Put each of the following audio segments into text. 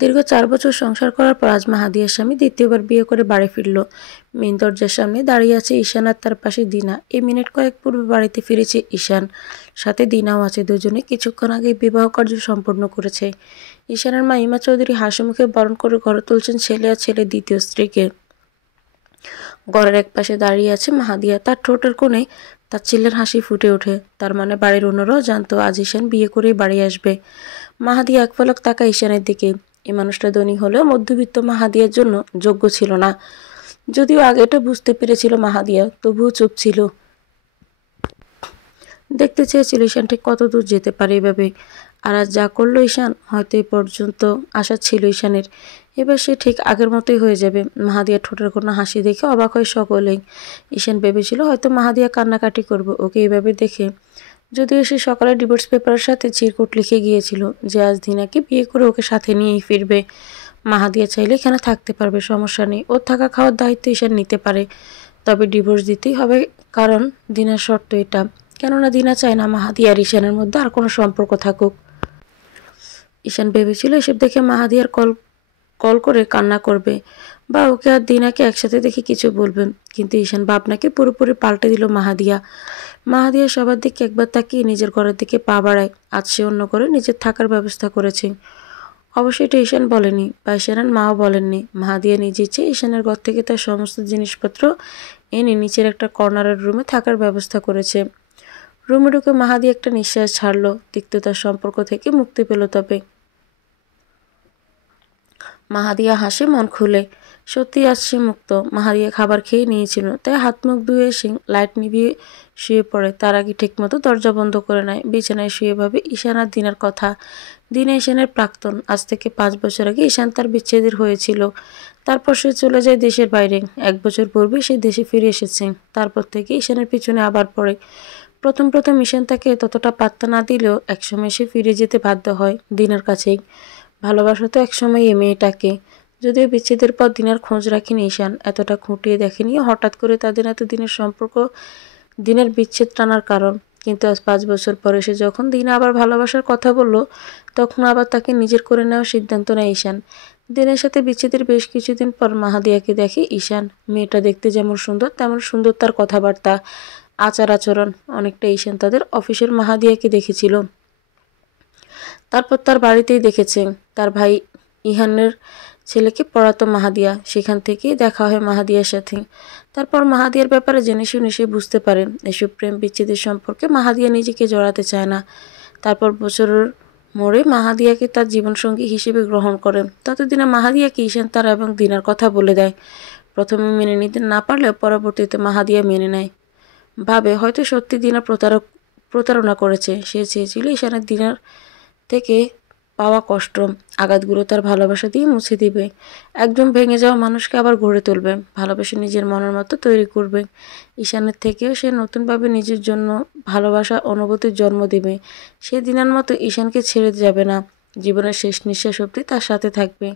দীর্ঘ ৪ বছর সংসার করার পর আজ মাহাদিয়ার স্বামী দ্বিতীয়বার বিয়ে করে বাড়ি ফিরল। মেইন দরজার সামনে দাঁড়িয়ে আছে ঈশান আর তার পাশে দিনা। এই মিনিট কয়েক পূর্বে বাড়িতে ফিরেছে ঈশান, সাথে দিনাও আছে। দুজনে কিছুক্ষণ আগেই বিবাহ কার্য সম্পন্ন করেছে। ঈশানের মা ইমা চৌধুরী হাসিমুখে বরণ করে ঘরে তুলছেন ছেলে আর ছেলের দ্বিতীয় স্ত্রীকে। ঘরের এক পাশে দাঁড়িয়ে আছে মাহাদিয়া, তার ঠোঁটের কোণে তার ছেলের হাসি ফুটে ওঠে। তার মানে বাড়ির অন্যরাও জানতো আজ ঈশান বিয়ে করেই বাড়ি আসবে। মাহাদিয়া এক পলক তাকায় ঈশানের দিকে। এই মানুষটা ধনী হলেও মধ্যবিত্ত মাহাদিয়ার জন্য যোগ্য ছিল না। যদিও আগে এটা বুঝতে পেরেছিল মাহাদিয়া, তবুও চুপ ছিল। দেখতে চেয়েছিল ঈশান ঠিক কত দূর যেতে পারে এভাবে। আর আজ যা করলো ঈশান, হয়তো এই পর্যন্ত আশা ছিল ঈশানের, এবার সে ঠিক আগের মতোই হয়ে যাবে। মাহাদিয়ার ঠোঁটের কোনো হাসি দেখে অবাক হয় সকলেই। ঈশান ভেবেছিল হয়তো মাহাদিয়া কান্নাকাটি করবে ওকে এইভাবে দেখে। যদিও সে সকালে ডিভোর্স পেপারের সাথে চিরকুট লিখে গিয়েছিল যে আজ দিনাকে বিয়ে করে ওকে সাথে নিয়েই ফিরবে। মাহাদিয়া চাইলে এখানে থাকতে পারবে, সমস্যা নেই। ওর থাকা খাওয়ার দায়িত্ব ঈশান নিতে পারে, তবে ডিভোর্স দিতেই হবে, কারণ দিনার শর্ত এটা। কেননা দিনা চায় না মাহাদিয়া আর ঈশানের মধ্যে আর কোনো সম্পর্ক থাকুক। ঈশান ভেবেছিল এসব দেখে মাহাদিয়ার কল কল করে কান্না করবে বা ওকে আর দিনাকে একসাথে দেখে কিছু বলবেন, কিন্তু ঈশান ভাবনাকে পুরোপুরি পাল্টে দিল মাহাদিয়া। মাহাদিয়া সবার দিকে একবার তাকিয়ে নিজের ঘরের দিকে পা বাড়ায়। আজ সে অন্য করে নিজের থাকার ব্যবস্থা করেছে। অবশ্যই এটা ঈশান বলেনি বা ঈশানের মাও বলেননি। মাহাদিয়া নিজে চেয়ে ঈশানের ঘর থেকে তার সমস্ত জিনিসপত্র এনে নিচের একটা কর্নারের রুমে থাকার ব্যবস্থা করেছে। রুমে ঢুকে মাহাদিয়া একটা নিঃশ্বাস ছাড়লো, তিক্ততার সম্পর্ক থেকে মুক্তি পেল। তবে মাহাদিয়া হাসে মন খুলে, সত্যি আজ সে মুক্ত। মাহাদিয়া খাবার খেয়ে নিয়েছিল, তাই হাত মুখ ধুয়ে এসে লাইট নিভিয়ে শুয়ে পড়ে। তার আগে ঠিকমতো দরজা বন্ধ করে নেয়। বিছানায় শুয়ে ভাবে ঈশান আর দিনার কথা। দিনা ঈশানের প্রাক্তন। আজ থেকে ৫ বছর আগে ঈশান তার বিচ্ছেদের হয়েছিল। তারপর সে চলে যায় দেশের বাইরে। ১ বছর পূর্বে সে দেশে ফিরে এসেছে। তারপর থেকে ঈশানের পিছনে আবার পড়ে। প্রথম প্রথম ঈশান তাকে ততটা পাত্তা না দিলেও একসময় সে ফিরে যেতে বাধ্য হয় দিনার কাছেই। ভালোবাসা তো একসময় এ মেয়েটাকে। যদিও বিচ্ছেদের পর দিনার খোঁজ রাখেনি ঈশান, এতটা খুঁটিয়ে দেখেনি হঠাৎ করে তাদের এতদিনের সম্পর্ক দিনের বিচ্ছেদ টানার কারণ। কিন্তু আজ ৫ বছর পরে সে যখন দিনা আবার ভালোবাসার কথা বলল, তখন আবার তাকে নিজের করে নেওয়ার সিদ্ধান্ত নেয় ঈশান। দিনের সাথে বিচ্ছেদের বেশ কিছুদিন পর মাহাদিয়াকে দেখে ঈশান। মেয়েটা দেখতে যেমন সুন্দর তেমন সুন্দর তার কথাবার্তা, আচার আচরণ। অনেকটা ঈশান তাদের অফিসের মাহাদিয়াকে দেখেছিল। তারপর তার বাড়িতেই দেখেছে তার ভাই ইহানের ছেলেকে পড়াতো মাহাদিয়া। সেখান থেকেই দেখা হয় মাহাদিয়ার সাথে। তারপর মাহাদিয়ার ব্যাপারে জেনে শুনে সে বুঝতে পারে এসব প্রেম বিচ্ছেদের সম্পর্কে মাহাদিয়া নিজেকে জড়াতে চায় না। তারপর বছরের মোড়ে মাহাদিয়াকে তার জীবনসঙ্গী হিসেবে গ্রহণ করে। ততদিনে মাহাদিয়াকে ঈশান তার এবং দিনার কথা বলে দেয়। প্রথমে মেনে নিতে না পারলেও পরবর্তীতে মাহাদিয়া মেনে নেয়। ভাবে হয়তো সত্যি দিনা প্রতারণা করেছে। সে চেয়েছিল ঈশানের দিনার থেকে পাওয়া কষ্ট, আঘাতগুলো তার ভালোবাসা দিয়ে মুছে দিবে। একদম ভেঙে যাওয়া মানুষকে আবার গড়ে তুলবে, ভালোবাসা নিজের মনের মতো তৈরি করবে। ঈশানের থেকেও সে নতুনভাবে নিজের জন্য ভালোবাসা অনুভূতির জন্ম দেবে। সে দিনার মতো ঈশানকে ছেড়ে যাবে না। জীবনের শেষ নিঃশ্বাস অবধি তার সাথে থাকবে।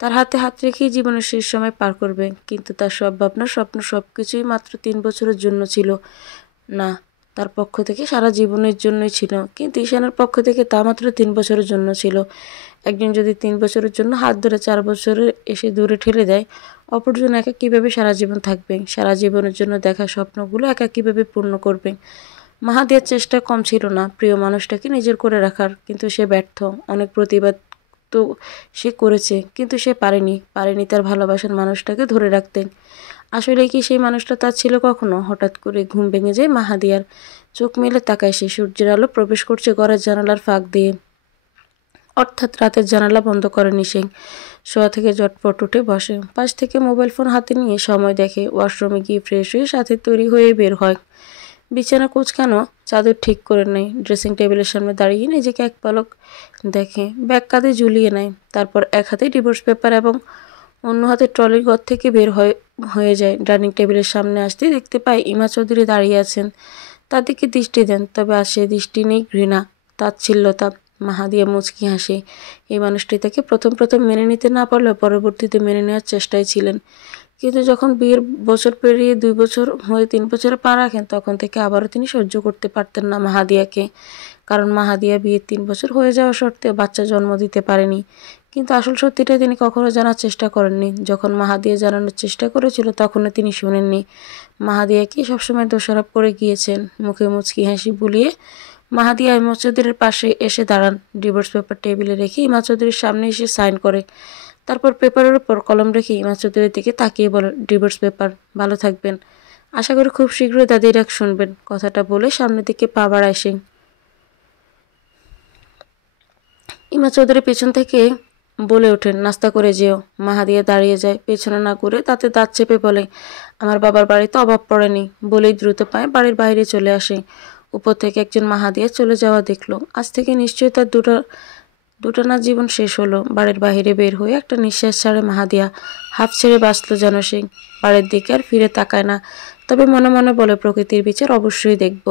তার হাতে হাত রেখেই জীবনের শেষ সময় পার করবে। কিন্তু তার সব ভাবনা স্বপ্ন সবকিছুই মাত্র ৩ বছরের জন্য ছিল না, তার পক্ষ থেকে সারা জীবনের জন্যই ছিল। কিন্তু ঈশানের পক্ষ থেকে তা মাত্র ৩ বছরের জন্য ছিল। একজন যদি 3 বছরের জন্য হাত ধরে 4 বছরে এসে দূরে ঠেলে দেয়, অপরজন একা কীভাবে সারা জীবন থাকবে? সারা জীবনের জন্য দেখা স্বপ্নগুলো একা কীভাবে পূর্ণ করবে? মাহাদিয়ার চেষ্টা কম ছিল না প্রিয় মানুষটাকে নিজের করে রাখার, কিন্তু সে ব্যর্থ। অনেক প্রতিবাদ তো সে করেছে, কিন্তু সে পারেনি তার ভালোবাসার মানুষটাকে ধরে রাখতে। আসলে কি সেই মানুষটা তার ছিল কখনো? হঠাৎ করে ঘুম ভেঙে যায় মাহাদিয়ার। চোখ মেলে তাকায় সে, সূর্যের আলো প্রবেশ করছে ঘরের জানালার ফাঁক দিয়ে। অর্থাৎ রাতের জানালা বন্ধ করেনি সে। শোয়া থেকে ঝটপট উঠে বসে, পাশ থেকে মোবাইল ফোন হাতে নিয়ে সময় দেখে। ওয়াশরুমে গিয়ে ফ্রেশ হয়ে সাথে তৈরি হয়ে বের হয়। বিছানা কুঁচকানো, চাদর ঠিক করে নেয়। ড্রেসিং টেবিলের সামনে দাঁড়িয়ে নিজেকে এক পলক দেখে, ব্যাগ কাঁধে ঝুলিয়ে নেয়। তারপর এক হাতে ডিভোর্স পেপার এবং অন্য হাতে ট্রলির ঘর থেকে বের হয়ে যায়। ডাইনিং টেবিলের সামনে আসতে দেখতে পায় ইমা চৌধুরী দাঁড়িয়ে আছেন। তার দিকে দৃষ্টি দেন, তবে আর সে দৃষ্টি নেই ঘৃণা, তাচ্ছিল্যতা। মাহাদিয়া মুচকি হাসে। এই মানুষটি তাকে প্রথম মেনে নিতে না পারলেও পরবর্তীতে মেনে নেওয়ার চেষ্টায় ছিলেন। কিন্তু যখন বিয়ের বছর পেরিয়ে 2 বছর হয়ে 3 বছরে পা রাখেন, তখন থেকে আবারও তিনি সহ্য করতে পারতেন না মাহাদিয়াকে। কারণ মাহাদিয়া বিয়ের 3 বছর হয়ে যাওয়া সত্ত্বেও বাচ্চা জন্ম দিতে পারেনি। কিন্তু আসল সত্যিটা তিনি কখনো জানার চেষ্টা করেননি। যখন মাহাদিয়া জানানোর চেষ্টা করেছিল তখনও তিনি শুনেননি। মাহাদিয়াকে সবসময় দোষারোপ করে গিয়েছেন। মুখে মুচকি হাসি বুলিয়ে মাহাদিয়া ইমা চৌধুরীর পাশে এসে দাঁড়ান। ডিভোর্স পেপার টেবিলে রেখে ইমা চৌধুরীর সামনে এসে সাইন করে। তারপর পেপারের উপর কলম রেখে ইমা চৌধুরীর দিকে তাকিয়ে বলে, ডিভোর্স পেপার, ভালো থাকবেন। আশা করি খুব শীঘ্রই দাদির ডাক শুনবেন। কথাটা বলে সামনের দিকে পা বাড়ায় সে। ইমা চৌধুরী পেছন থেকে বলে ওঠেন, নাস্তা করে যেও। মাহাদিয়া দাঁড়িয়ে যায়, পেছনে না ঘুরে তাতে দাঁত চেপে বলে, আমার বাবার বাড়িতে অভাব পড়েনি। বলেই দ্রুত পায়ে বাড়ির বাইরে চলে আসে। উপর থেকে একজন মাহাদিয়া চলে যাওয়া দেখলো। আজ থেকে নিশ্চয়ই তার দুটো না জীবন শেষ হলো। বাড়ির বাইরে বের হয়ে একটা নিঃশ্বাস ছাড়ে মাহাদিয়া। হাফ ছেড়ে বাঁচল যেন সে। বাড়ির দিকে আর ফিরে তাকায় না। তবে মনে মনে বলে, প্রকৃতির বিচার অবশ্যই দেখব।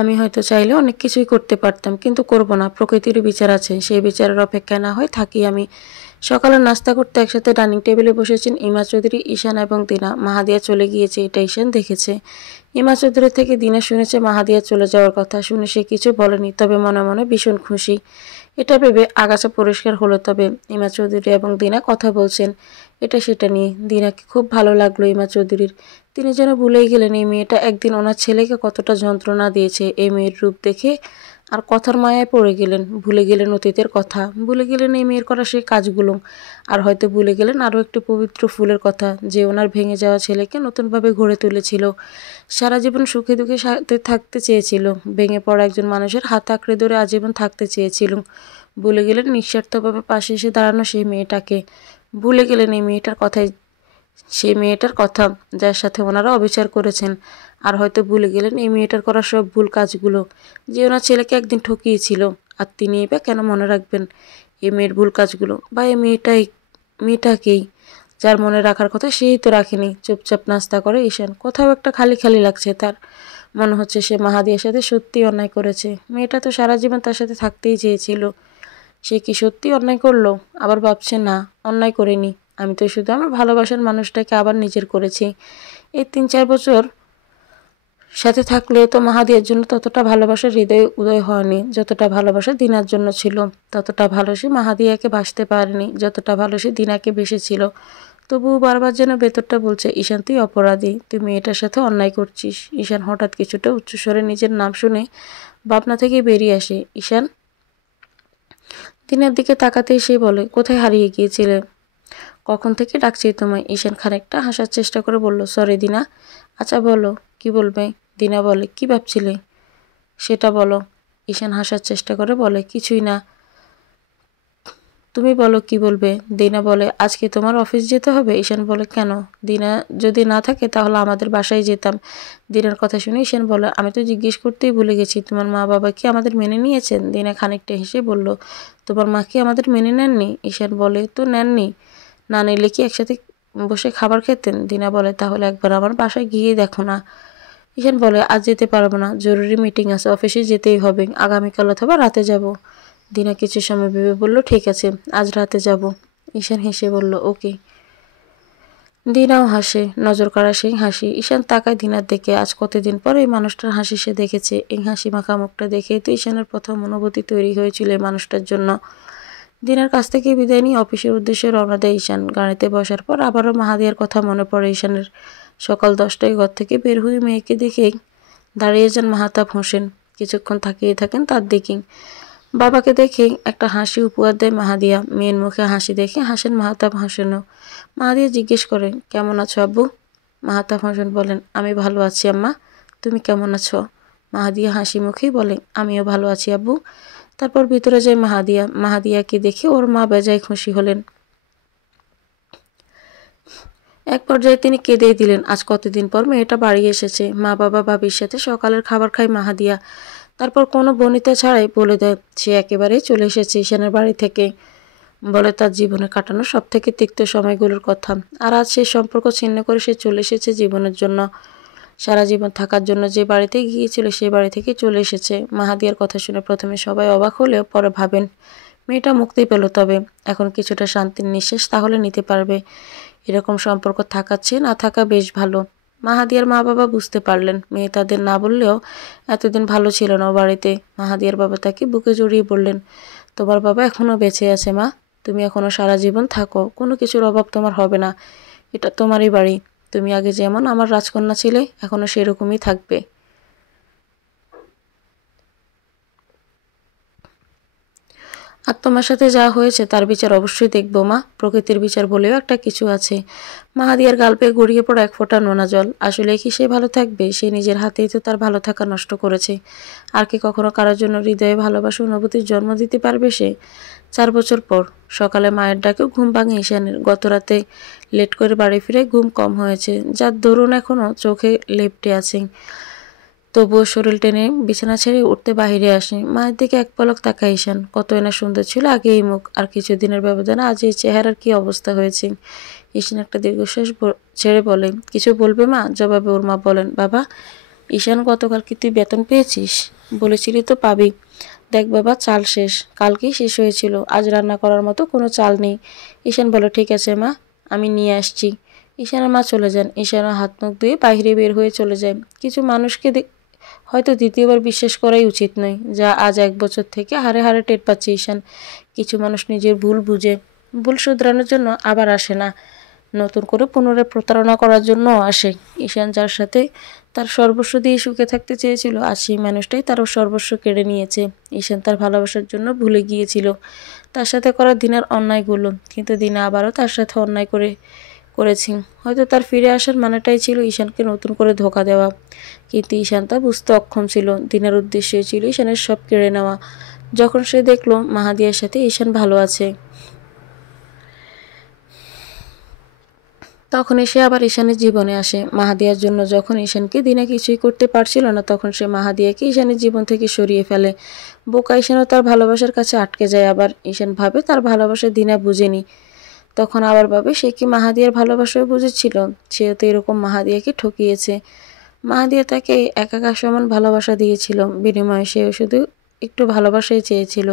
আমি হয়তো চাইলে অনেক কিছুই করতে পারতাম, কিন্তু করব না। প্রকৃতির বিচার আছে, সেই বিচারের অপেক্ষায় না হয় থাকি আমি। সকালে নাস্তা করতে একসাথে ডাইনিং টেবিলে বসেছেন ইমা চৌধুরী, ঈশান এবং দিনা। মাহাদিয়া চলে গিয়েছে এটা ঈশান দেখেছে। ইমা চৌধুরী থেকে দিনা শুনেছে মাহাদিয়া চলে যাওয়ার কথা। শুনে সে কিছু বলেনি, তবে মনে মনে ভীষণ খুশি। এটা ভেবে আগাছা পরিষ্কার হলো। তবে ইমা চৌধুরী এবং দিনা কথা বলছেন এটা সেটা নিয়ে। দিনাকে খুব ভালো লাগলো ইমা চৌধুরীর। তিনি যেন ভুলেই গেলেন এই মেয়েটা একদিন ওনার ছেলেকে কতটা যন্ত্রণা দিয়েছে। এই মেয়ের রূপ দেখে আর কথার মায়ায় পড়ে গেলেন। ভুলে গেলেন অতীতের কথা, ভুলে গেলেন এই মেয়ের করা সেই কাজগুলো, আর হয়তো ভুলে গেলেন আরও একটি পবিত্র ফুলের কথা, যে ওনার ভেঙে যাওয়া ছেলেকে নতুনভাবে গড়ে তুলেছিল। সারা জীবন সুখে দুঃখে সাথে থাকতে চেয়েছিল। ভেঙে পড়া একজন মানুষের হাত আঁকড়ে ধরে আজীবন থাকতে চেয়েছিল। ভুলে গেলেন নিঃস্বার্থভাবে পাশে এসে দাঁড়ানো সেই মেয়েটাকে। ভুলে গেলেন এই মেয়েটার কথাই, সেই মেয়েটার কথা যার সাথে ওনারা অবিচার করেছেন। আর হয়তো ভুলে গেলেন এই মেয়েটার করা সব ভুল কাজগুলো, যে ওনার ছেলেকে একদিন ঠকিয়েছিল। আর তিনি বা কেন মনে রাখবেন এই মেয়ের ভুল কাজগুলো? বা এই মেয়েটাকেই যার মনে রাখার কথা সেই তো রাখেনি। চুপচাপ নাস্তা করে ঈশান। কোথাও একটা খালি খালি লাগছে তার। মনে হচ্ছে সে মাহাদিয়ার সাথে সত্যি অন্যায় করেছে। মেয়েটা তো সারা জীবন তার সাথে থাকতেই চেয়েছিল। সে কি সত্যি অন্যায় করলো? আবার ভাবছে, না, অন্যায় করিনি। আমি তো শুধু আমার ভালোবাসার মানুষটাকে আবার নিজের করেছি। এই 3-4 বছর সাথে থাকলেও তো মাহাদিয়ার জন্য ততটা ভালোবাসার হৃদয়ে উদয় হয়নি যতটা ভালোবাসা দিনার জন্য ছিল। ততটা ভালোসে মাহাদিয়াকে বাসতে পারেনি যতটা ভালোসে দিনাকে বেসেছিল। তবুও বারবার যেন ভেতরটা বলছে, ঈশান তুই অপরাধী, তুই মেয়েটার সাথে অন্যায় করছিস। ঈশান হঠাৎ কিছুটা উচ্চস্বরে নিজের নাম শুনে ভাবনা থেকে বেরিয়ে আসে। ঈশান দিনার দিকে তাকাতেই সে বলে, কোথায় হারিয়ে গিয়েছিলে? কখন থেকে ডাকছি তোমায়। ঈশান খানিকটা হাসার চেষ্টা করে বলল, সরি দিনা। আচ্ছা বলো, কি বলবে? দিনা বলে, কি ভাবছিলে সেটা বলো। ঈশান হাসার চেষ্টা করে বলে, কিছুই না, তুমি বলো কি বলবে। দিনা বলে, আজকে তোমার অফিস যেতে হবে? ঈশান বলে, কেন? দিনা যদি না থাকে তাহলে আমাদের বাসায় যেতাম। দিনার কথা শুনে ঈশান বলে, আমি তো জিজ্ঞেস করতেই ভুলে গেছি, তোমার মা বাবা কি আমাদের মেনে নিয়েছেন? দিনা খানিকটা হেসে বলল, তোমার মা কি আমাদের মেনে নেননি? ঈশান বলে, তো নেননি, না নিলে কি একসাথে বসে খাবার খেতেন? দিনা বলে, তাহলে একবার আমার বাসায় গিয়ে দেখো না। ঈশান বলে, আজ যেতে পারবো না, জরুরি মিটিং আছে, অফিসে যেতেই হবে। আগামীকাল অথবা রাতে যাব। দিনা কিছু সময় ভেবে বলল, ঠিক আছে, আজ রাতে যাব। ঈশান হেসে বলল, ওকে। দিনাও হাসে, নজর কাড়া সেই হাসি। ঈশান তাকায় দিনার দিকে। আজ কতদিন পর এই মানুষটার হাসি সে দেখেছে। এই হাসি মাখা মুখটা দেখেই তো ঈশানের প্রথম অনুভূতি তৈরি হয়েছিল এই মানুষটার জন্য। দিনার কাছ থেকে বিদায় নিয়ে অফিসের উদ্দেশ্যে রওনা দেয় ঈশান। গাড়িতে বসার পর আবারও মাহাদিয়ার কথা মনে পড়ে ঈশানের। সকাল 10টায় ঘর থেকে বের হয়ে মেয়েকে দেখে দাঁড়িয়ে যান মাহতাব হোসেন। কিছুক্ষণ তাকিয়ে থাকেন তার দিকেই। বাবাকে দেখে একটা হাসি উপহার দেয় মাহাদিয়া। মেয়ের মুখে হাসি দেখে হাসেন মাহতাব হোসেনও। মাহাদিয়া জিজ্ঞেস করে, কেমন আছো আব্বু? মাহতাব হোসেন বলেন, আমি ভালো আছি আম্মা, তুমি কেমন আছো? মাহাদিয়া হাসি মুখেই বলে, আমিও ভালো আছি আব্বু। তারপর ভিতরে যায় মাহাদিয়া। মাহাদিয়াকে দেখে ওর মা বেজায় খুশি হলেন। এক পর্যায়ে তিনি কেঁদেই দিলেন। আজ কতদিন পর মেয়েটা বাড়ি এসেছে। মা বাবা ভাবির সাথে সকালের খাবার খায় মাহাদিয়া। তারপর কোনো বনিতা ছাড়াই বলে দেয় সে একেবারেই চলে এসেছে ঈশানের বাড়ি থেকে। বলে তার জীবনে কাটানো সব থেকে তিক্ত সময়গুলোর কথা। আর আজ সেই সম্পর্ক ছিন্ন করে সে চলে এসেছে জীবনের জন্য, সারা জীবন থাকার জন্য। যে বাড়িতে গিয়েছিল সেই বাড়ি থেকে চলে এসেছে। মাহাদিয়ার কথা শুনে প্রথমে সবাই অবাক হলেও পরে ভাবেন মেয়েটা মুক্তি পেল। তবে এখন কিছুটা শান্তির নিঃশ্বাস তাহলে নিতে পারবে। এরকম সম্পর্ক থাকার চেয়ে না থাকা বেশ ভালো। মাহাদিয়ার মা বাবা বুঝতে পারলেন মেয়ে তাদের না বললেও এতদিন ভালো ছিল না ও বাড়িতে। মাহাদিয়ার বাবা তাকে বুকে জড়িয়ে বললেন, তোমার বাবা এখনো বেঁচে আছে মা, তুমি এখনো সারা জীবন থাকো, কোনো কিছুর অভাব তোমার হবে না, এটা তোমারই বাড়ি, তুমি আগে যেমন আমার রাজকন্যা ছিলে এখনো সেরকমই থাকবে। আর তোমার সাথে যা হয়েছে তার বিচার অবশ্যই দেখবো মা, প্রকৃতির বিচার বলেও একটা কিছু আছে। মাহাদিয়ার গাল পেয়ে গড়িয়ে পড়া এক ফোঁটা নোনা জল। আসলে কি সে ভালো থাকবে? সে নিজের হাতেই তো তার ভালো থাকা নষ্ট করেছে। আর কি কখনো কারোর জন্য হৃদয়ে ভালোবাসা অনুভূতির জন্ম দিতে পারবে সে? 4 বছর পর সকালে মায়ের ডাকেও ঘুম ভাঙে ঈশানের। গত রাতে লেট করে বাড়ি ফিরে ঘুম কম হয়েছে, যার দরুন এখনো চোখে লেপ্টে আছে। তবুও শরীর টেনে বিছানা ছেড়ে উঠতে বাহিরে আসে। মায়ের দিকে এক পলক তাকায় ঈশান। কতই না সুন্দর ছিল আগে এই মুখ, আর কিছুদিনের ব্যবধানে আজ এই চেহারার কি অবস্থা হয়েছে। ঈশান একটা দীর্ঘশ্বাস ছেড়ে বলে, কিছু বলবে মা? জবাবে ওর মা বলেন, বাবা, ঈশান গতকাল কি তুই বেতন পেয়েছিস? বলেছিলি তো পাবি। দেখ বাবা, চাল শেষ, কালকেই শেষ হয়েছিল, আজ রান্না করার মতো কোনো চাল নেই। ঈশান বলে, ঠিক আছে মা, আমি নিয়ে আসছি। ঈশানের মা চলে যান। ঈশানও হাত মুখ ধুয়ে বাইরে বের হয়ে চলে যায়। কিছু মানুষকে হয়তো দ্বিতীয়বার বিশ্বাস করাই উচিত নয়, যা আজ 1 বছর থেকে হাড়ে হাড়ে টের পাচ্ছে ঈশান। কিছু মানুষ নিজের ভুল বুঝে ভুল শুধরানোর জন্য আবার আসে না, নতুন করে পুনরায় প্রতারণা করার জন্য আসে। ঈশান যার সাথে তার সর্বস্ব দিয়ে সুখে থাকতে চেয়েছিল, আজ সেই মানুষটাই তার সর্বস্ব কেড়ে নিয়েছে। ঈশান তার ভালোবাসার জন্য ভুলে গিয়েছিল তার সাথে করা দিনার অন্যায়গুলো, কিন্তু দিনা আবারও তার সাথে অন্যায় করেছি। হয়তো তার ফিরে আসার মানেটাই ছিল ঈশানকে নতুন করে ধোঁকা দেওয়া, কিন্তু ঈশান তা বুঝতে অক্ষম ছিল। দিনার উদ্দেশ্য ছিল ঈশানের সব কেড়ে নেওয়া। যখন সে দেখলো মাহাদিয়ার সাথে ঈশান ভালো আছে, তখনই সে আবার ঈশানের জীবনে আসে। মাহাদিয়ার জন্য যখন ঈশানকে দিনা কিছুই করতে পারছিল না, তখন সে মাহাদিয়াকে ঈশানের জীবন থেকে সরিয়ে ফেলে। বোকা ঈশানও তার ভালোবাসার কাছে আটকে যায়। আবার ঈশান ভাবে তার ভালোবাসা দিনা বুঝেনি, তখন আবার ভাবে সে কি মাহাদিয়ার ভালোবাসাও বুঝেছিল? সেও তো এরকম মাহাদিয়াকে ঠকিয়েছে। মাহাদিয়া তাকে একাকার সমান ভালোবাসা দিয়েছিল, বিনিময়ে সেও শুধু একটু ভালোবাসাই চেয়েছিল।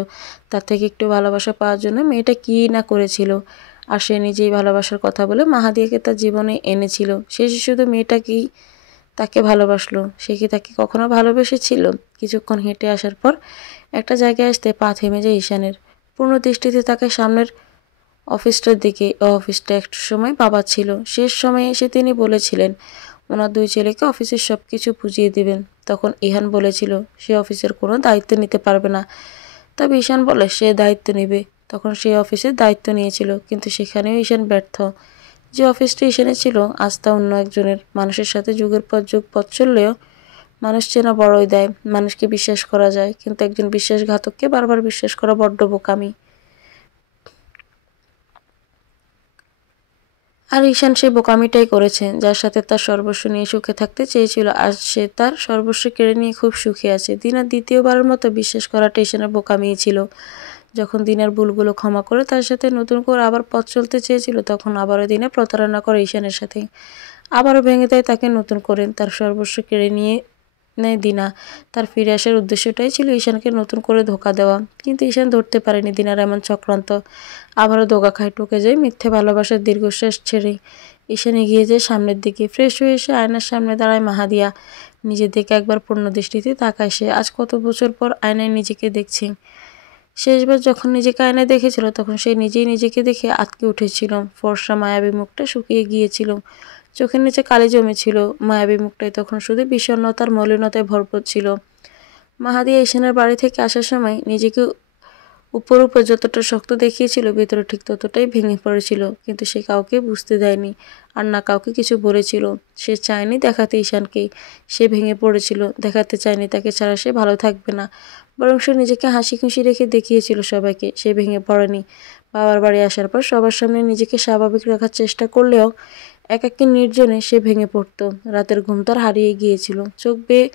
তার থেকে একটু ভালোবাসা পাওয়ার জন্য মেয়েটা কী না করেছিল। আর সে নিজেই ভালোবাসার কথা বলে মাহাদিয়াকে তার জীবনে এনেছিল। সে শুধু মেয়েটাকেই তাকে ভালোবাসলো, সে কি তাকে কখনো ভালোবেসেছিল? কিছুক্ষণ হেঁটে আসার পর একটা জায়গায় আসতে পা থেমে যায় ঈশানের। পূর্ণ দৃষ্টিতে তাকে সামনের অফিসটার দিকে। অফিসটা একটু সময় বাবা ছিল। শেষ সময়ে এসে তিনি বলেছিলেন ওনার 2 ছেলেকে অফিসের সব কিছু বুঝিয়ে দিবেন। তখন ইহান বলেছিল সে অফিসের কোনো দায়িত্ব নিতে পারবে না, তবে ঈশান বলে সে দায়িত্ব নেবে। তখন সে অফিসের দায়িত্ব নিয়েছিল, কিন্তু সেখানেও ঈশান ব্যর্থ। যে অফিসটি ঈশানের ছিল, আজ তা অন্য একজনের। মানুষের সাথে যুগের পর যুগ পথ চললেও মানুষ চেনা বড়ই দেয়, মানুষকে বিশ্বাস করা যায়, কিন্তু একজন বিশ্বাসঘাতককে বারবার বিশ্বাস করা বড্ড বোকামি। আর ঈশান সেই বোকামিটাই করেছে। যার সাথে তার সর্বস্ব নিয়ে সুখে থাকতে চেয়েছিল, আজ সে তার সর্বস্ব কেড়ে নিয়ে খুব সুখে আছে। দিনা দ্বিতীয়বারের মতো বিশ্বাস করাটা ঈশানের বোকামিই ছিল। যখন দিনার ভুলগুলো ক্ষমা করে তার সাথে নতুন করে আবার পথ চলতে চেয়েছিল, তখন আবারও দিনা প্রতারণা করে ঈশানের সাথে। আবারও ভেঙে দেয় তাকে নতুন করে, তার সর্বস্ব কেড়ে নিয়ে নেয় দিনা। তার ফিরে আসার উদ্দেশ্যটাই ছিল ঈশানকে নতুন করে ধোঁকা দেওয়া, কিন্তু ঈশান ধরতে পারেনি দিনার এমন চক্রান্ত। আবারও ধোঁকা খায়, টুকে যায় মিথ্যে ভালোবাসার দীর্ঘশ্বাস ছেড়ে। ঈশান এগিয়ে যায় সামনের দিকে। ফ্রেশ হয়ে এসে আয়নার সামনে দাঁড়ায় মাহাদিয়া। নিজের দিকে একবার পূর্ণ দৃষ্টিতে তাকায় সে। আজ কত বছর পর আয়নায় নিজেকে দেখছে। শেষবার যখন নিজেকে আয়নায় দেখেছিল, তখন সে নিজেই নিজেকে দেখে আঁতকে উঠেছিল। ফর্সা মায়াবী মুখটা শুকিয়ে গিয়েছিল, চোখের নিচে কালি জমেছিল। মায়াবী মুখটাই তখন শুধু বিষণ্ণতার মলিনতায় ভরপুর ছিল। মাহাদিয়া ঈশানের বাড়ি থেকে আসার সময় নিজেকে উপর উপর যতটা শক্ত দেখিয়েছিল, ভেতরে ঠিক ততটাই ভেঙে পড়েছিল, কিন্তু সে কাউকে বুঝতে দেয়নি, আর না কাউকে কিছু বলেছিল। সে চায়নি দেখাতে ঈশানকে সে ভেঙে পড়েছিল, দেখাতে চায়নি তাকে ছাড়া সে ভালো থাকবে না, বরং সে নিজেকে হাসি খুশি রেখে দেখিয়েছিল সবাইকে সে ভেঙে পড়েনি। বাবার বাড়ি আসার পর সবার সামনে নিজেকে স্বাভাবিক রাখার চেষ্টা করলেও একাকী নির্জনে সে ভেঙে পড়তো। রাতের ঘুম তার হারিয়ে গিয়েছিল, চোখ বেয়ে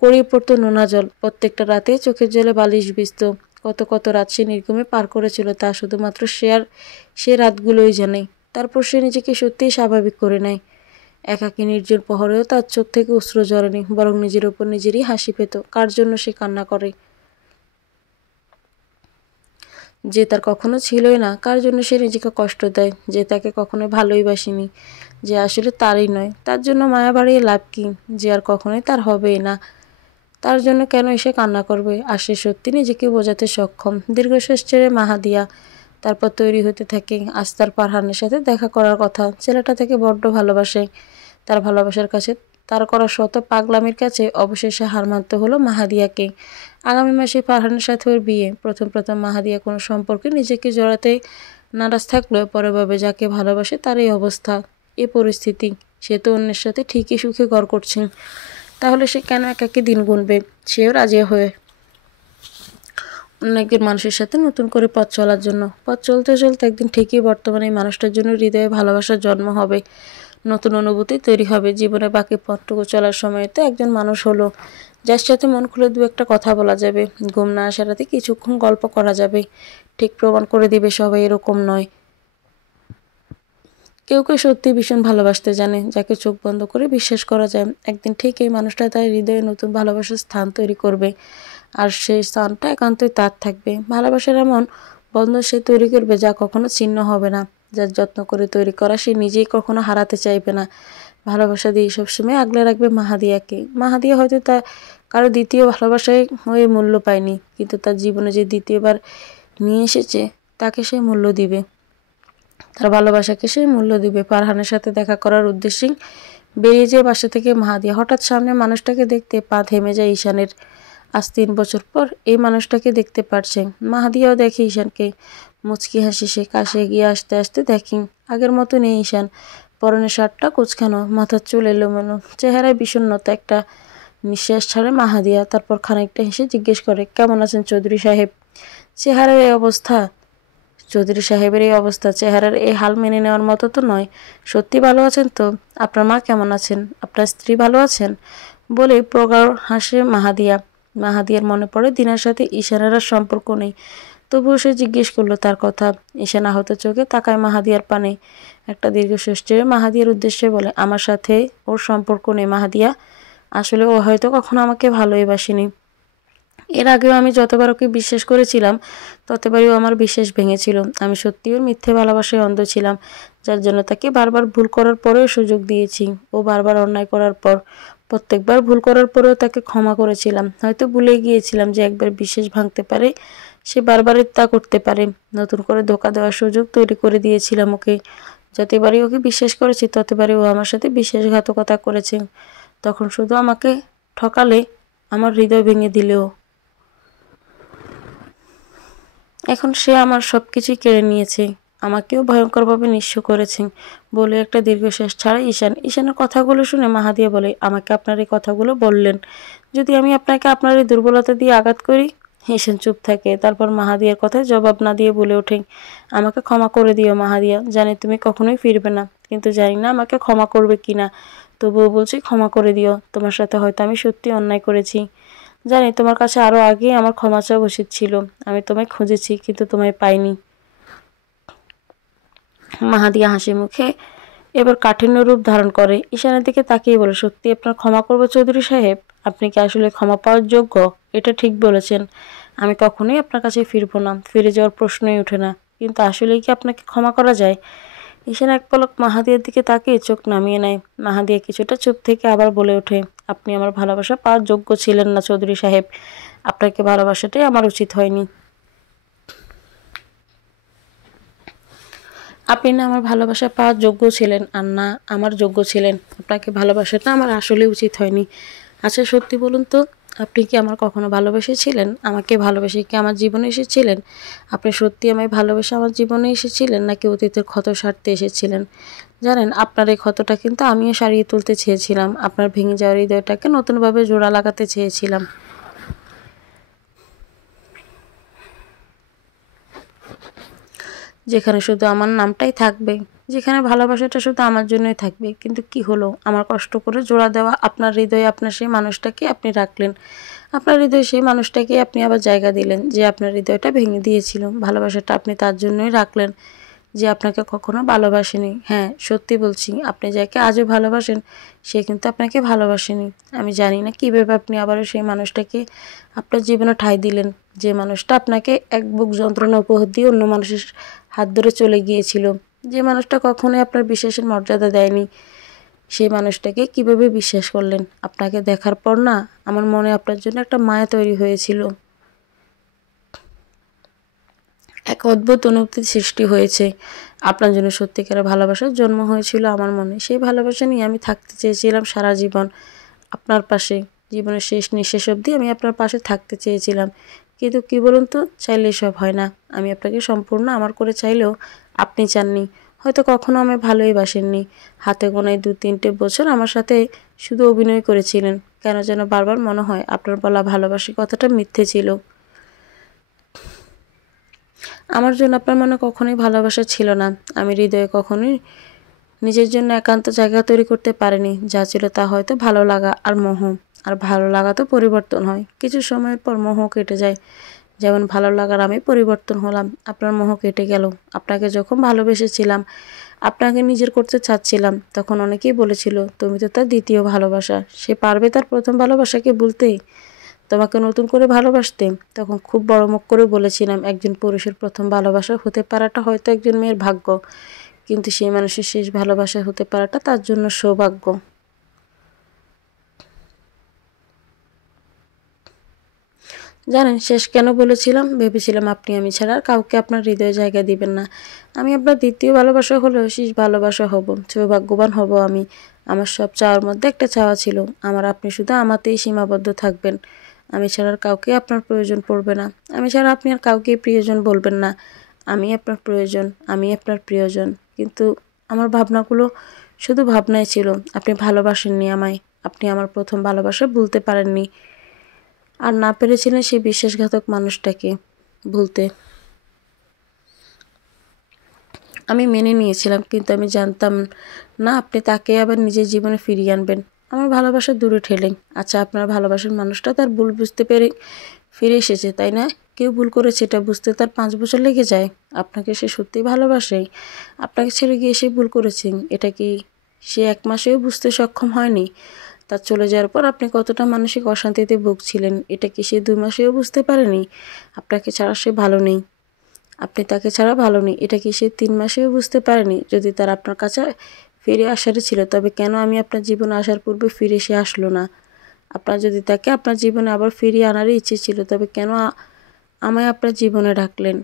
গড়িয়ে পড়তো নোনা জল। প্রত্যেকটা রাতে চোখের জলে বালিশ ভিজত। কত কত রাত সে নির্ঘুমে পার করেছিল, তা শুধুমাত্র সে রাতগুলোই জানে। তারপর সে নিজেকে সত্যিই স্বাভাবিক করে নেয়। একাকী নির্জন প্রহরেও তার চোখ থেকে অশ্রু ঝরেনি, বরং নিজের ওপর নিজেরই হাসি পেত। কার জন্য সে কান্না করে, যে তার কখনো ছিলই না? কার জন্য সে নিজেকে কষ্ট দেয়, যে তাকে কখনো ভালোই বাসেনি? যে আসলে তারই নয়। তার জন্য মায়া বাড়িয়ে লাভ কি, যে আর কখনোই তার হবেই না। তার জন্য কেন এসে কান্না করবে? আর সে সত্যি নিজেকে বোঝাতে সক্ষম। দীর্ঘশ্বাস ছেড়ে মাহাদিয়া তারপর তৈরি হতে থাকে। আজ তার ফারহানের সাথে দেখা করার কথা। ছেলেটা তাকে বড্ড ভালোবাসে। তার ভালোবাসার কাছে, তার করা শত পাগলামির কাছে অবশেষে হার মানতে হলো মাহাদিয়াকে। আগামী মাসে ফারহানের সাথে ওর বিয়ে। প্রথম প্রথম মাহাদিয়া কোনো সম্পর্কে নিজেকে জড়াতে নারাজ থাকলেও পরে ভাবে যাকে ভালোবাসে তার এই অবস্থা, এই পরিস্থিতি, সে তো অন্যের সাথে ঠিকই সুখে ঘর করছে, তাহলে সে কেন একাকী দিন গুনবে? সেও রাজি হয়ে অন্য একজন মানুষের সাথে নতুন করে পথ চলার জন্য। পথ চলতে চলতে একদিন ঠিকই বর্তমানে এই মানুষটার জন্য হৃদয়ে ভালোবাসার জন্ম হবে, নতুন অনুভূতি তৈরি হবে। জীবনে বাকি পথটুকু চলার সময়তে একজন মানুষ হলো যার সাথে মন খুলে দু একটা কথা বলা যাবে, ঘুম না আসা রাতে কিছুক্ষণ গল্প করা যাবে। ঠিক প্রমাণ করে দিবে সবাই এরকম নয়। কেউ কেউ সত্যি ভীষণ ভালোবাসতে জানে, যাকে চোখ বন্ধ করে বিশ্বাস করা যায়। একদিন ঠিক এই মানুষটা তার হৃদয়ে নতুন ভালোবাসার স্থান তৈরি করবে, আর সেই স্থানটা একান্তই তার থাকবে। ভালোবাসার এমন বন্ধন সে তৈরি করবে যা কখনো ছিন্ন হবে না, যার যত্ন করে তৈরি করা সে নিজেই কখনো হারাতে চাইবে না। ভালোবাসা দিয়ে সবসময় আগলে রাখবে মাহাদিয়াকে। মাহাদিয়া হয়তো তার কারো দ্বিতীয় ভালোবাসায় হয়ে মূল্য পায়নি, কিন্তু তার জীবনে যে দ্বিতীয়বার নিয়ে এসেছে তাকে সে মূল্য দিবে, তার ভালোবাসাকে সে মূল্য দিবে। ফারহানের সাথে দেখা করার উদ্দেশ্যেই বেরিয়ে যেয়ে বাসা থেকে মাহাদিয়া হঠাৎ সামনে মানুষটাকে দেখতে পা থেমে যায় ঈশানের। আজ 3 বছর পর এই মানুষটাকে দেখতে পারছে। মাহাদিয়াও দেখে ঈশানকে। মুচকি হাসি সে কাছে এগিয়ে আসতে আসতে দেখি আগের মতো নেই ঈশান। পরনের শার্টটা কোঁচকানো, মাথার চুল এলোমেলো, চেহারায় বিষণ্ণতা। একটা নিঃশ্বাস ছাড়ে মাহাদিয়া, তারপর খানিকটা হেসে জিজ্ঞেস করে, কেমন আছেন চৌধুরী সাহেব? চেহারার এই অবস্থা চৌধুরী সাহেবের এই অবস্থা, চেহারার এই হাল মেনে নেওয়ার মতো তো নয়। সত্যি ভালো আছেন তো? আপনার মা কেমন আছেন? আপনার স্ত্রী ভালো আছেন? বলে প্রগাঢ় হাসে মাহাদিয়া। মাহাদিয়ার মনে পড়ে দিনার সাথে ঈশানের আর সম্পর্ক নেই, তবুও সে জিজ্ঞেস করলো তার কথা। ঈশান আহত চোখে তাকায় মাহাদিয়ার পানে। একটা দীর্ঘশ্বাস ছেড়ে মাহাদিয়ার উদ্দেশ্যে বলে, আমার সাথে ওর সম্পর্ক নেই মাহাদিয়া। আসলে ও হয়তো কখনো আমাকে ভালোই বাসেনি। এর আগেও আমি যতবার ওকে বিশ্বাস করেছিলাম ততবারই ও আমার বিশ্বাস ভেঙেছিল। আমি সত্যি ওর মিথ্যে ভালোবাসায় অন্ধ ছিলাম, যার জন্য তাকে বারবার ভুল করার পরেও সুযোগ দিয়েছি। ও বারবার অন্যায় করার পর, প্রত্যেকবার ভুল করার পরেও তাকে ক্ষমা করেছিলাম। হয়তো ভুলে গিয়েছিলাম যে একবার বিশ্বাস ভাঙতে পারে সে বারবারই তা করতে পারে। নতুন করে ধোঁকা দেওয়ার সুযোগ তৈরি করে দিয়েছিলাম ওকে। যতবারই ওকে বিশ্বাস করেছি ততবারই ও আমার সাথে বিশ্বাসঘাতকতা করেছে। তখন শুধু আমাকে ঠকালে, আমার হৃদয় ভেঙে দিলেও। এখন সে আমার সবকিছুই কেড়ে নিয়েছে, আমাকেও ভয়ঙ্করভাবে নিঃস্ব করেছে। বলে একটা দীর্ঘশ্বাস ছাড়া ঈশানের কথাগুলো শুনে মাহাদিয়া বলে, আমাকে আপনার এই কথাগুলো বললেন যদি আমি আপনাকে আপনার এই দুর্বলতা দিয়ে আঘাত করি? ঈশান চুপ থাকে, তারপর মাহাদিয়ার কথায় জবাব না দিয়ে বলে ওঠে, আমাকে ক্ষমা করে দিও মাহাদিয়া। জানি তুমি কখনোই ফিরবে না, কিন্তু জানি না আমাকে ক্ষমা করবে কিনা। তবুও বলছি ক্ষমা করে দিও। তোমার সাথে হয়তো আমি সত্যি অন্যায় করেছি। জানি তোমার কাছে আরও আগেই আমার ক্ষমা চাওয়া উচিত ছিল। আমি তোমায় খুঁজেছি কিন্তু তোমায় পাইনি। মাহাদিয়া হাসি মুখে এবার কাঠিন্য রূপ ধারণ করে। ঈশানের দিকে তাকিয়ে বলে, সত্যি আপনার ক্ষমা করবো চৌধুরী সাহেব? আপনি কি আসলে ক্ষমা পাওয়ার যোগ্য? এটা ঠিক বলেছেন, আমি কখনোই আপনার কাছে ফিরবো না, ফিরে যাওয়ার প্রশ্নই ওঠে না। কিন্তু আসলেই কি আপনাকে ক্ষমা করা যায়? ঈশান এক পলক মাহাদিয়ার দিকে তাকিয়ে চোখ নামিয়ে নেয়। মাহাদিয়া কিছুটা চুপ থেকে আবার বলে ওঠে, আপনি আমার ভালোবাসা পাওয়ার যোগ্য ছিলেন না চৌধুরী সাহেব। আপনাকে ভালোবাসাটাই আমার উচিত হয়নি। আপনি না আমার ভালোবাসা পাওয়ার যোগ্য ছিলেন, আর না আমার যোগ্য ছিলেন। আপনাকে ভালোবাসাটা আমার আসলে উচিত হয়নি। আচ্ছা সত্যি বলুন তো, আপনি কি আমার কখনো ভালোবেসেছিলেন? আমাকে ভালোবেসে কি আমার জীবনে এসেছিলেন? আপনি সত্যি আমায় ভালোবেসে আমার জীবনে এসেছিলেন, নাকি অতীতের ক্ষত সারতে এসেছিলেন? জানেন, আপনার এই ক্ষতটা কিন্তু আমিও সারিয়ে তুলতে চেয়েছিলাম। আপনার ভেঙে যাওয়ার হৃদয়টাকে নতুনভাবে জোড়া লাগাতে চেয়েছিলাম, যেখানে শুধু আমার নামটাই থাকবে, যেখানে ভালোবাসাটা শুধু আমার জন্যই থাকবে। কিন্তু কি হলো, আমার কষ্ট করে জোড়া দেওয়া আপনার হৃদয়ে আপনার সেই মানুষটাকে আপনি রাখলেন। আপনার হৃদয়ে সেই মানুষটাকে আপনি আবার জায়গা দিলেন, যে আপনার হৃদয়টা ভেঙে দিয়েছিল। ভালোবাসাটা আপনি তার জন্যই রাখলেন যে আপনাকে কখনো ভালোবাসেনি। হ্যাঁ, সত্যি বলছি, আপনি যাকে আজও ভালোবাসেন সে কিন্তু আপনাকে ভালোবাসেনি। আমি জানি না কীভাবে আপনি আবারও সেই মানুষটাকে আপনার জীবনে ঠাঁই দিলেন, যে মানুষটা আপনাকে এক বুক যন্ত্রণা উপহার দিয়ে অন্য মানুষের হাত ধরে চলে গিয়েছিল। যে মানুষটা কখনোই আপনার বিশ্বাসের মর্যাদা দেয়নি, সেই মানুষটাকে কিভাবে বিশ্বাস করলেন? আপনাকে দেখার পর না আমার মনে আপনার জন্য একটা মায়া তৈরি হয়েছিল, এক অদ্ভুত অনুভূতির সৃষ্টি হয়েছে। আপনার জন্য সত্যিকারের ভালোবাসার জন্ম হয়েছিল আমার মনে। সেই ভালোবাসা নিয়ে আমি থাকতে চেয়েছিলাম সারা জীবন আপনার পাশে। জীবনের শেষ নিঃশ্বাস অবধি আমি আপনার পাশে থাকতে চেয়েছিলাম। কিন্তু কী বলুন তো, চাইলেই সব হয় না। আমি আপনাকে সম্পূর্ণ আমার করে চাইলেও আপনি চাননি। হয়তো কখনো আমায় ভালোই বাসেননি। হাতে গোনা 2-3টে বছর আমার সাথে শুধু অভিনয় করেছিলেন। কেন যেন বারবার মনে হয় আপনার বলা ভালোবাসি কথাটা মিথ্যে ছিল। আমার জন্য আপনার মনে কখনোই ভালোবাসা ছিল না। আমি হৃদয়ে কখনোই নিজের জন্য একান্ত জায়গা তৈরি করতে পারিনি। যা ছিল তা হয়তো ভালো লাগা আর মোহ। আর ভালো লাগা তো পরিবর্তন হয়, কিছু সময়ের পর মোহ কেটে যায়। যেমন ভালো লাগার আমি পরিবর্তন হলাম, আপনার মোহ কেটে গেল। আপনাকে যখন ভালোবেসেছিলাম, আপনাকে নিজের করতে চাচ্ছিলাম, তখন অনেকেই বলেছিল তুমি তো তার দ্বিতীয় ভালোবাসা, সে পারবে তার প্রথম ভালোবাসাকে ভুলতে, তোমাকে নতুন করে ভালোবাসতে। তখন খুব বড় মুখ করে বলেছিলাম একজন পুরুষের প্রথম ভালোবাসা হতে পারাটা হয়তো একজন মেয়ের ভাগ্য, কিন্তু সেই মানুষের শেষ ভালোবাসা হতে পারাটা তার জন্য সৌভাগ্য। জানেন শেষ কেন বলেছিলাম? ভেবেছিলাম আপনি আমি ছাড়া আর কাউকে আপনার হৃদয়ে জায়গা দিবেন না। আমি আপনার দ্বিতীয় ভালোবাসা হলেও শেষ ভালোবাসা হব, সৌভাগ্যবান হব আমি। আমার সব চাওয়ার মধ্যে একটা চাওয়া ছিল, আমার আপনি শুধু আমাতেই সীমাবদ্ধ থাকবেন। আমি ছাড়া আর কাউকে আপনার প্রয়োজন পড়বে না। আমি ছাড়া আপনি আর কাউকেই প্রিয়জন বলবেন না। আমি আপনার প্রয়োজন, আমি আপনার প্রিয়জন। কিন্তু আমার ভাবনাগুলো শুধু ভাবনাই ছিল, আপনি ভালোবাসেননি আমায়। আপনি আমার প্রথম ভালোবাসা ভুলতে পারেননি, আর না পেরেছিলেন সেই বিশ্বাসঘাতক মানুষটাকে ভুলতে। আমি মেনে নিয়েছিলাম, কিন্তু আমি জানতাম না আপনি তাকে আবার নিজের জীবনে ফিরিয়ে আনবেন, আমার ভালোবাসা দূরে ঠেলেন। আচ্ছা, আপনার ভালোবাসার মানুষটা তার ভুল বুঝতে পেরে ফিরে এসেছে, তাই না? কেউ ভুল করেছে এটা বুঝতে তার 5 বছর লেগে যায়। আপনাকে সে সত্যিই ভালোবাসে? আপনাকে ছেড়ে গিয়ে সে ভুল করেছেন, এটা কি সে 1 মাসেও বুঝতে সক্ষম হয়নি? তার চলে যাওয়ার পর আপনি কতটা মানসিক অশান্তিতে ভুগছিলেন, এটা কি সে 2 মাসেও বুঝতে পারেনি? আপনাকে ছাড়া সে ভালো নেই, আপনি তাকে ছাড়া ভালো নেই, এটা কি সে 3 মাসেও বুঝতে পারেনি? যদি তার আপনার কাছে ফিরে আসারই ছিল, তবে কেন আমি আপনার জীবনে আসার পূর্বে ফিরে সে আসলো না? আপনার যদি তাকে আপনার জীবনে আবার ফিরিয়ে আনারই ইচ্ছে ছিল, তবে কেন আমায় আপনার জীবনে ডাকলেন?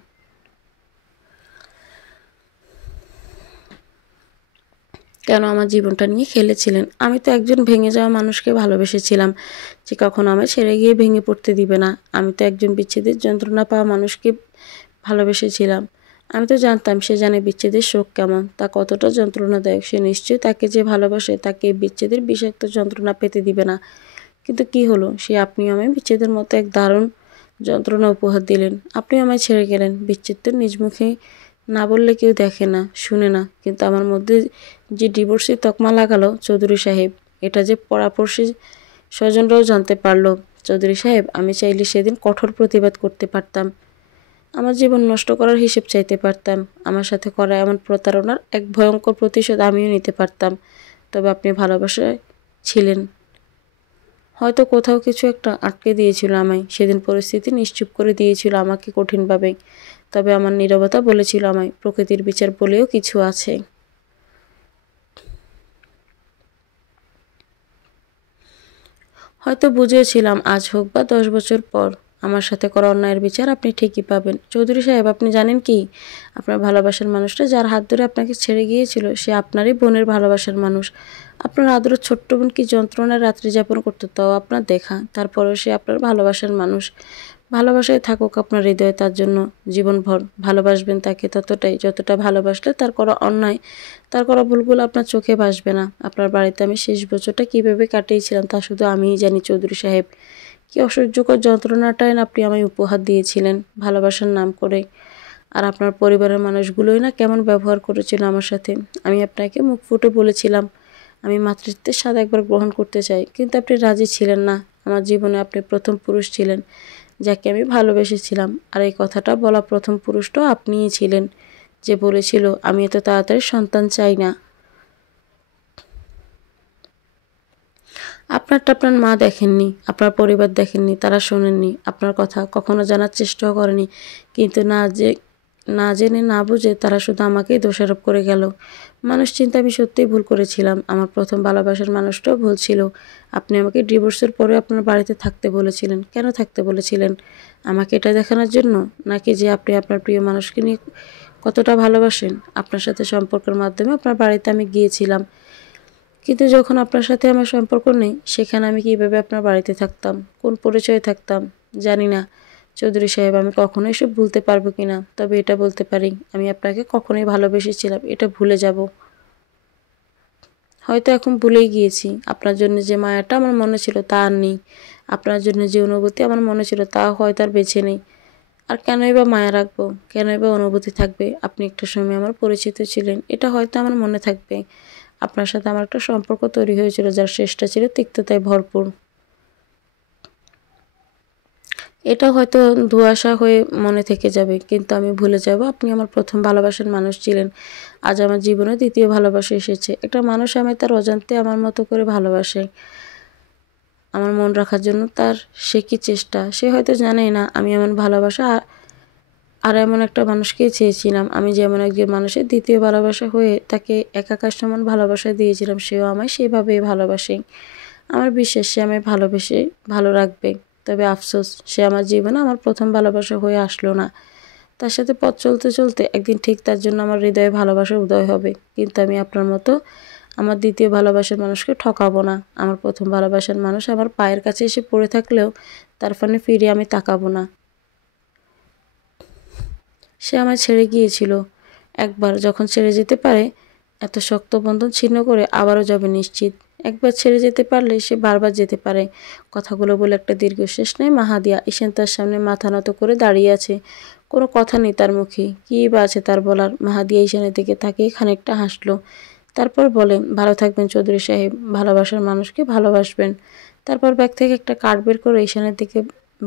কেন আমার জীবনটা নিয়ে খেলেছিলেন? আমি তো একজন ভেঙে যাওয়া মানুষকে ভালোবেসেছিলাম, যে কখনো আমায় ছেড়ে গিয়ে ভেঙে পড়তে দিবে না। আমি তো একজন বিচ্ছেদের যন্ত্রণা পাওয়া মানুষকে ভালোবেসেছিলাম। আমি তো জানতাম সে জানে বিচ্ছেদের শোক কেমন, তা কতটা যন্ত্রণাদায়ক। সে নিশ্চয়ই তাকে যে ভালোবাসে তাকে এই বিচ্ছেদের বিষাক্ত যন্ত্রণা পেতে দিবে না। কিন্তু কি হলো, সে আপনি আমায় বিচ্ছেদের মতো এক দারুণ যন্ত্রণা উপহার দিলেন। আপনি আমায় ছেড়ে গেলেন। বিচ্ছেদ তো নিজ মুখে না বললে কেউ দেখে না, শুনে না, কিন্তু আমার মধ্যে যে ডিভোর্সি তকমা লাগালো চৌধুরী সাহেব, এটা যে পরাপড়শি স্বজনরাও জানতে পারলো। চৌধুরী সাহেব, আমি চাইলে সেদিন কঠোর প্রতিবাদ করতে পারতাম, আমার জীবন নষ্ট করার হিসেব চাইতে পারতাম, আমার সাথে করা এমন প্রতারণার এক ভয়ঙ্কর প্রতিশোধ আমিও নিতে পারতাম। তবে আপনি ভালোবাসায় ছিলেন, হয়তো কোথাও কিছু একটা আটকে দিয়েছিল আমায়। সেদিন পরিস্থিতি নিশ্চুপ করে দিয়েছিল আমাকে কঠিনভাবে। তবে আমার নীরবতা বলেছিল আমায় প্রকৃতির বিচার বলেও কিছু আছে। হয়তো বুঝেছিলাম আজ হোক বা 10 বছর পর আমার সাথে করা অন্যায়ের বিচার আপনি ঠিকই পাবেন। চৌধুরী সাহেব, আপনি জানেন কি, আপনার ভালোবাসার মানুষটা যার হাত ধরে আপনাকে ছেড়ে গিয়েছিল, সে আপনারই বোনের ভালোবাসার মানুষ। আপনার আদরের ছোট্ট বোন কি যন্ত্রণায় রাত্রি যাপন করতো তাও আপনার দেখা, তারপরেও সে আপনার ভালোবাসার মানুষ। ভালোবাসায় থাকুক আপনার হৃদয়ে, তার জন্য জীবনভর ভালোবাসবেন তাকে ততটাই যতটা ভালোবাসলে তার করা অন্যায়, তার করা ভুলগুলো আপনার চোখে ভাসবে না। আপনার বাড়িতে আমি শেষ বছরটা কীভাবে কাটিয়েছিলাম তা শুধু আমিই জানি চৌধুরী সাহেব। কী অসহ্যকর যন্ত্রণাটাই না আপনি আমায় উপহার দিয়েছিলেন ভালোবাসার নাম করে। আর আপনার পরিবারের মানুষগুলোই না কেমন ব্যবহার করেছিল আমার সাথে। আমি আপনাকে মুখ ফুটে বলেছিলাম আমি মাতৃত্বের স্বাদ একবার গ্রহণ করতে চাই, কিন্তু আপনি রাজি ছিলেন না। আমার জীবনে আপনি প্রথম পুরুষ ছিলেন যাকে আমি ভালোবেসেছিলাম, আর এই কথাটা বলা প্রথম পুরুষটাও আপনিই ছিলেন, যে বলেছিল আমি এত তাড়াতাড়ি সন্তান চাই না। আপনারটা আপনার মা দেখেননি, আপনার পরিবার দেখেননি, তারা শোনেননি, আপনার কথা কখনো জানার চেষ্টাও করেনি। কিন্তু না যে না জেনে না বুঝে তারা শুধু আমাকেই দোষারোপ করে গেল। মানুষ চিন্তা আমি সত্যিই ভুল করেছিলাম। আমার প্রথম ভালোবাসার মানুষটাও ভুল ছিল। আপনি আমাকে ডিভোর্সের পরে আপনার বাড়িতে থাকতে বলেছিলেন। কেন থাকতে বলেছিলেন? আমাকে এটা দেখানোর জন্য? নাকি যে আপনি আপনার প্রিয় মানুষকে নিয়ে কতটা ভালোবাসেন? আপনার সাথে সম্পর্কের মাধ্যমে আপনার বাড়িতে আমি গিয়েছিলাম, কিন্তু যখন আপনার সাথে আমার সম্পর্ক নেই সেখানে আমি কিভাবে আপনার বাড়িতে থাকতাম, কোন পরিচয়ে থাকতাম জানি না। চৌধুরী সাহেব, আমি কখনো এসব ভুলতে পারবো কিনা, তবে এটা বলতে পারি আমি আপনাকে কখনোই ভালোবেসেছিলাম এটা ভুলে যাব। হয়তো এখন ভুলেই গিয়েছি। আপনার জন্য যে মায়াটা আমার মনে ছিল তা আর নেই। আপনার জন্য যে অনুভূতি আমার মনে ছিল তা হয়তো আর বেঁচে নেই। আর কেনই বা মায়া রাখবো, কেনই বা অনুভূতি থাকবে? আপনি একটা সময় আমার পরিচিত ছিলেন, এটা হয়তো আমার মনে থাকবে। আপনার সাথে আমার একটা সম্পর্ক তৈরি হয়েছিল যার শেষটা ছিল তিক্ততায় ভরপুর। এটা হয়তো ধোঁয়াশা হয়ে মনে থেকে যাবে, কিন্তু আমি ভুলে যাব আপনি আমার প্রথম ভালোবাসার মানুষ ছিলেন। আজ আমার জীবনে দ্বিতীয় ভালোবাসা এসেছে। একটা মানুষ আমায় তার অজান্তে আমার মতো করে ভালোবাসে। আমার মন রাখার জন্য তার সে কি চেষ্টা, সে হয়তো জানেই না আমি এমন ভালোবাসা আর এমন একটা মানুষকেই চেয়েছিলাম। আমি যেমন একজন মানুষের দ্বিতীয় ভালোবাসা হয়ে তাকে একাকার সমান ভালোবাসা দিয়েছিলাম, সেও আমায় সেভাবেই ভালোবাসে। আমার বিশ্বাস সে আমায় ভালোবেসে ভালো রাখবে। তবে আফসোস, সে আমার জীবনে আমার প্রথম ভালোবাসা হয়ে আসলো না। তার সাথে পথ চলতে চলতে একদিন ঠিক তার জন্য আমার হৃদয়ে ভালোবাসার উদয় হবে। কিন্তু আমি আপনার মতো আমার দ্বিতীয় ভালোবাসার মানুষকে ঠকাবো না। আমার প্রথম ভালোবাসার মানুষ আমার পায়ের কাছে এসে পড়ে থাকলেও তার ফানে ফিরে আমি তাকাবো না। সে আমায় ছেড়ে গিয়েছিল একবার, যখন ছেড়ে যেতে পারে এত শক্ত বন্ধন ছিন্ন করে আবারও যাবে নিশ্চিত। একবার ছেড়ে যেতে পারলে সে বারবার যেতে পারে। কথাগুলো বলে একটা দীর্ঘশ্বাস নেয় মাহাদিয়া। ঈশান তার সামনে মাথা নত করে দাঁড়িয়ে আছে। কোনো কথা নেই তার মুখে। কী বা আছে তার বলার? মাহাদিয়া ঈশানের দিকে তাকিয়ে খানিকটা হাসলো। তারপর বলে, ভালো থাকবেন চৌধুরী সাহেব, ভালোবাসার মানুষকে ভালোবাসবেন। তারপর ব্যাগ থেকে একটা কার্ড বের করে ঈশানের দিকে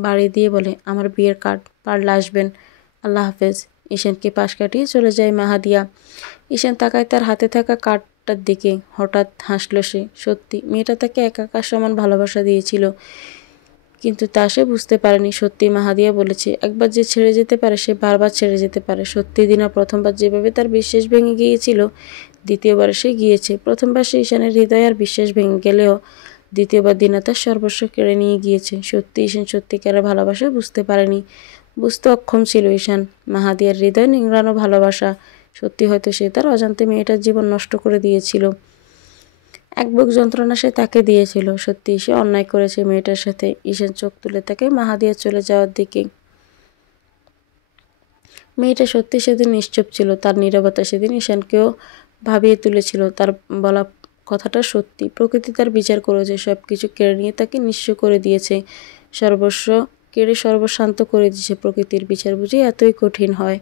বাড়িয়ে দিয়ে বলে, আমার বিয়ের কার্ড, পারলে আসবেন। আল্লাহ হাফেজ। ঈশানকে পাশ কাটিয়ে চলে যায় মাহাদিয়া। ঈশান তাকায় তার হাতে থাকা কার্ডটার দিকে। হঠাৎ হাসলো সে। সত্যি মেয়েটা তাকে একাকার সমান ভালোবাসা দিয়েছিল, কিন্তু তা সে বুঝতে পারেনি। সত্যি মাহাদিয়া বলেছে, একবার যে ছেড়ে যেতে পারে সে বারবার ছেড়ে যেতে পারে। সত্যি দিনা প্রথমবার যেভাবে তার বিশ্বাস ভেঙে গিয়েছিল, দ্বিতীয়বার সে গিয়েছে। প্রথমবার সে ঈশানের হৃদয় আর বিশ্বাস ভেঙে গেলেও দ্বিতীয়বার দিনা তার সর্বস্ব কেড়ে নিয়ে গিয়েছে। সত্যি ঈশান সত্যিকারের ভালোবাসা বুঝতে পারেনি, বুঝতে অক্ষম ছিল ঈশান। মাহাদিয়ার হৃদয় নিংড়ানো ভালোবাসা। সত্যি হয়তো সে তার অজান্তে মেয়েটার জীবন নষ্ট করে দিয়েছিল। এক বুক যন্ত্রণা সে তাকে দিয়েছিল। সত্যি সে অন্যায় করেছে মেয়েটার সাথে। ঈশান চোখ তুলে তাকে মাহাদিয়া চলে যাওয়ার দিকে। মেয়েটা সত্যি সেদিন নিশ্চুপ ছিল। তার নীরবতা সেদিন ঈশানকেও ভাবিয়ে তুলেছিল। তার বলা কথাটা সত্যি। প্রকৃতি তার বিচার করেছে, সব কিছু কেড়ে নিয়ে তাকে নিঃস্ব করে দিয়েছে। সর্বস্ব কেড়ে সর্বশান্ত করে দিয়েছে। প্রকৃতির বিচার বুঝি এতই কঠিন হয়?